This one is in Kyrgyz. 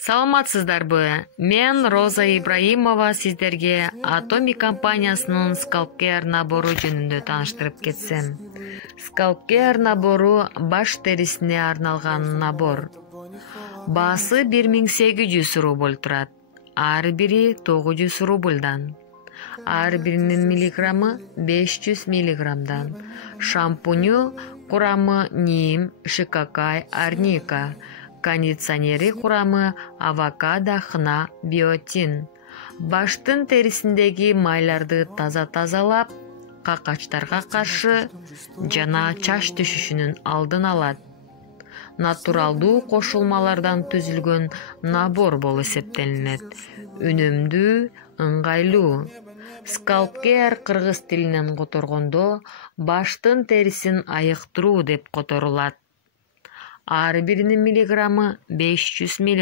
Саламатсыздарбы? Мен Роза Ибраимова сиздерге Atomy компаниясынын Scalp Care набору жөнүндө тааныштырып кетсем. Scalp Care набору баш терисине арналган набор. Баасы 1800 рубль турат. Ар бири 900 рубльдан. Ар биринин миллиграммы 500 миллиграммдан. Шампуню курамы ним, шикакай, арника. Кондиционери курамы авокадо, хна, биотин. Баштын терисиндеги майларды тазалап, какачтарга каршы жана чач түшүшүнүн алдын алат. Натуралдуу кошулмалардан түзүлгөн набор болуп эсептелинет. Үнөмдүү, ыңгайлуу. Scalp Care кыргыз тилинен которгондо баштын терисин айыктыруу деп которулат. Ар биринин миллиграммы 500 миллиграмм.